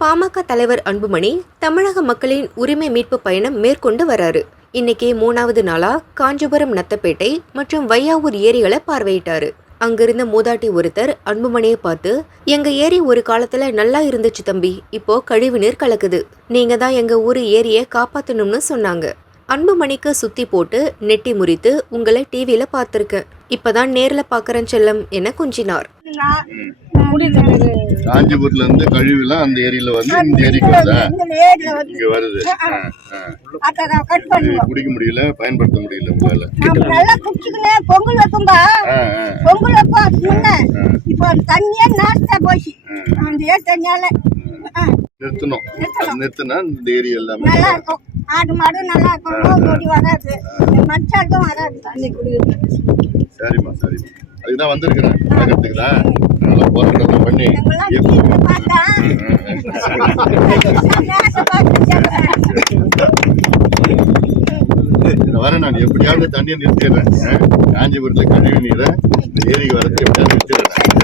பாமக தலைவர் அன்புமணி தமிழக மக்களின் உரிமை மீட்பு பயணம் மேற்கொண்டு வராரு. இன்னைக்கு மூணாவது நாளா காஞ்சிபுரம் நத்தப்பேட்டை மற்றும் வையாவூர் ஏரிகளை பார்வையிட்டாரு. அங்கிருந்த மூதாட்டி ஒருத்தர் அன்புமணியை பார்த்து எங்க ஏரி ஒரு காலத்துல நல்லா இருந்துச்சு தம்பி இப்போ கழிவு நீர் கலக்குது. நீங்க தான் எங்க ஊரு ஏரியை காப்பாத்தணும்னு சொன்னாங்க. அன்புமணிக்கு சுத்தி போட்டு நெட்டி முறித்து உங்களை டிவியில பார்த்திருக்கேன் இப்பதான் நேர்ல பாக்குறேன் செல்லம் என குஞ்சினார். காஞ்சிபுரத்துல இருந்து கழிவுலாம் அந்த ஏரியில வந்து இந்த ஏரிக்கு இங்க வருது. குடிக்க முடியல பயன்படுத்த முடியல உங்களால. நல்லா குடிச்சுக்கினேன் பொங்கல் வைக்கும்பா. பொங்கல் வைப்போம் அது முன்ன இப்போ அந்த தண்ணியே நாஸ்தா போச்சு. அந்த ஏரி தண்ணியால. ஆ, நிறுத்தணும். நிறுத்தினா இந்த ஏரி எல்லாமே நல்லா இருக்கும். ஆடு மாடு நல்லா இருக்கும் நோய் நொடி வராது மச்சாட்டும் வராது. தண்ணி குடிக்கிறது சரிம்மா சரிம்மா. அதுக்குதான் வந்திருக்கிறேன். பார்க்கறதுக்கு தான் நல்லா போராட்டம் பண்ணி வரேன் நான். எப்படியாவது தண்ணியை நிறுத்திடுறேன்? காஞ்சிபுரத்துல கழிவு நீரை இந்த ஏரிக்கு வரது எப்படியாவது நிறுத்திடுறேன்?